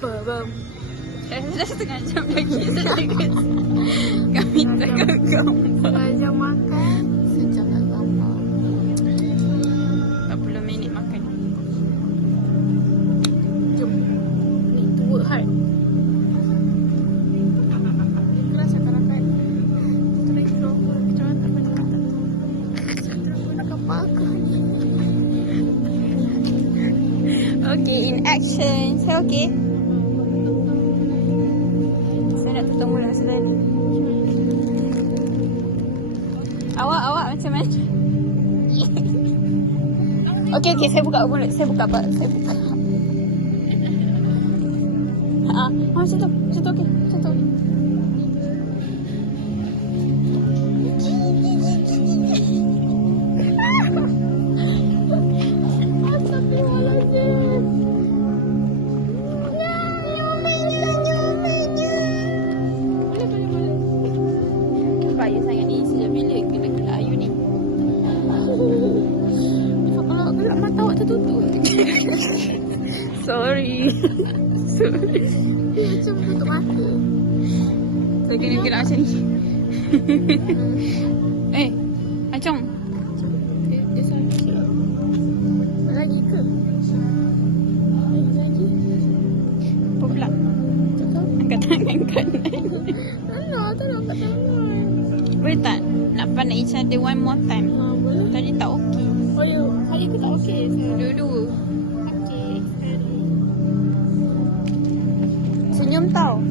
Dah setengah jam lagi. Kami tengah gambar. Setengah jam makan. Sejam nak gambar. 40 minit makan. Jom. Ni to work hard. Kelas rakan-rakan. Terus rokok. Jangan tak pernah makan. Nak apa aku ni? Okay, in action. Saya okay? Saya nak tutup mulut sudah ni. Awak macam mana? Okay, saya buka mulut. Saya buka. Macam tu okay. Macam tu. Bahaya sangat ni. Sejak bila kena Ayu ni? Kalau gelap mata awak tertutup. Sorry. Dia macam tutup mata. Saya kena gerak macam ni. Acong. Dia sakit. Lagi ke? Lagi. Apa pula? Tak tahu. Angkat tangan kanan. Tak nak angkat tangan. Boleh tak? Nak pandai each other one more time. Boleh. Tadi tak okey. Oh ya, hari tu tak okey. Dua-dua. Okey, sekali. Senyum tau.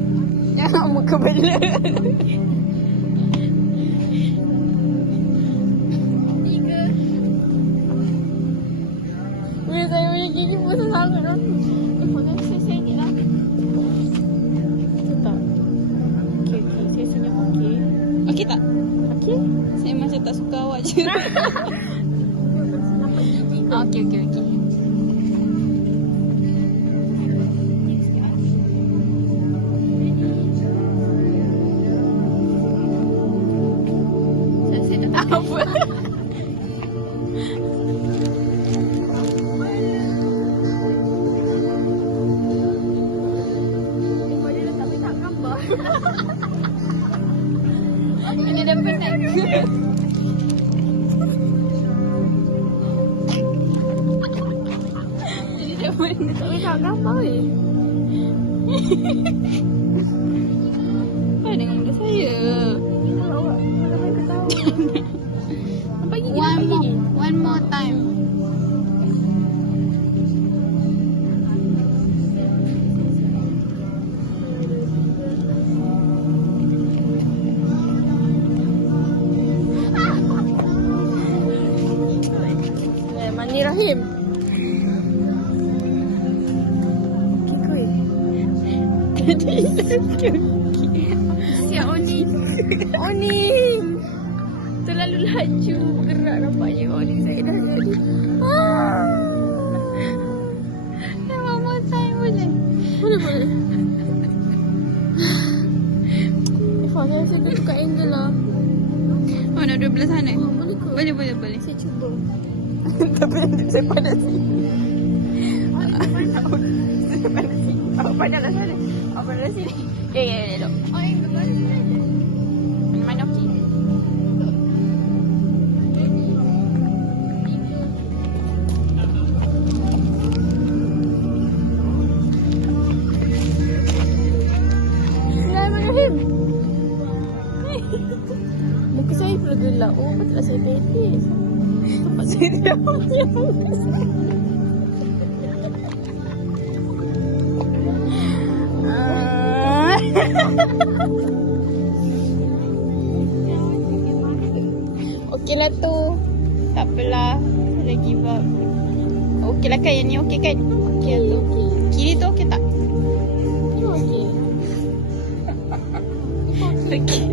Jangan muka bela. Tiga. Weh, saya punya gigi besar sangat lah. Makan saya ni lah. Tak. Okey, saya senyum okey. Okey tak? Okey. Saya macam tak suka awak je. Okey. Saya tak tahu apa. Dia letak minta gambar. Ini dah penat. Jadi dah penat. Tak minta gambar weh. Apa dengan muka saya? Kalau awak ramai ketawa. Nampak gigi? One more time. Mani Rahim. Kikui. Siap Oni. Oni. Terlalu laju bergerak nampaknya Oni saya dah jadi. One more time boleh? Boleh. Ifah, saya rasa dia tukar angle lah. Oh, nak dua belah sana? Boleh ke? Boleh. Saya cuba. Tapi saya pandai sini. Saya pandai sini. Awak pandai lah sana. Awak pandai sini. Ya, dok. Oh, yang kebal. Mana okey? Bismillahirrahmanirrahim. Muka saya pula gelap. Oh, patutlah saya pendek. Tempat saya dia punya. Okey lah tu. Tak apalah. Dah give up. Okey lah kan? Yang ni okey kan? Okey lah tu. Kiri tu okey tak? Okey. Okey.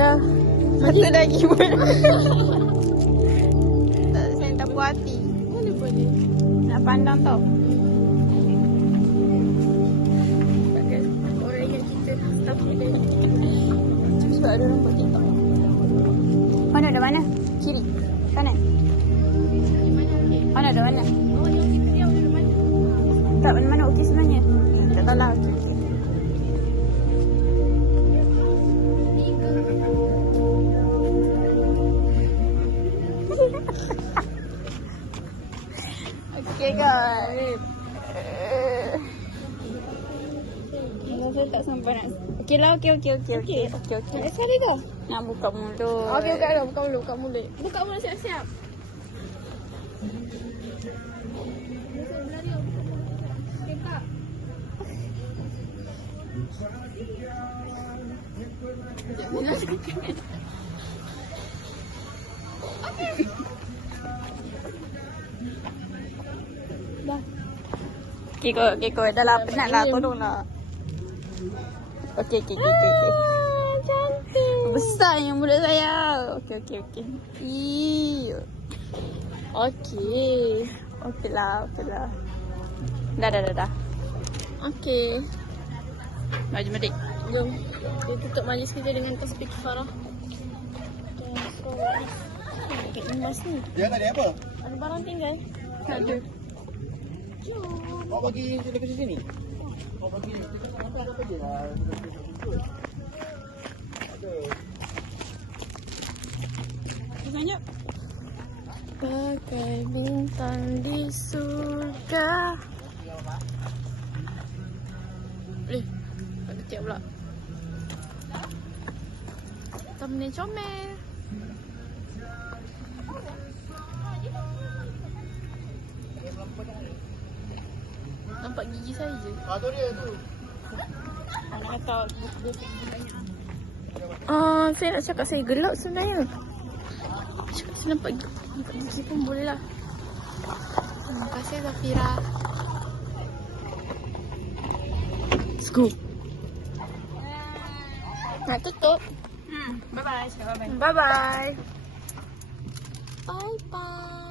Dah. Satu lagi pun. Saya tak puas hati. Boleh. Nak pandang tau. Takkan orang yang kita takut dia. Sebab ada orang buat TikTok. Mana? Kiri? Kanan? Di mana okey? Mana ada mana? Oh, yang kita dia udah mana? Tak mana-mana okey sebenarnya. Tak tahu lah. Okey. Okey guys. Saya tak sampai nak. Okey lah, okey. Sekali dah. Nak buka mulut. Okey, buka mulut. Buka mulut siap-siap. Dah. Kiko. Dah lah, penat lah. Tolonglah. Okey. Cantik. Besarnya mulut saya. Okey. Okey lah. Dah. Okey. Maju medik. Jom. Kita tutup majlis kita dengan tasbih kifarah. Dekat imbas ni. Dia tak ada apa? Ada barang tinggal. Ada. Jom. Mau bagi dekat sini? Mau bagi apa je lah. Banyak. Bagai bintang di surga. Ada tiap pula. Thumbnail comel. Nampak gigi saya je. Tu dia tu. Mana tahu Saya nak cakap saya gelap sebenarnya. Cakap saya nampak gigi pun boleh lah. Terima kasih Zafira. Let's go. Nak tutup. Bye-bye. Bye-bye. Bye-bye.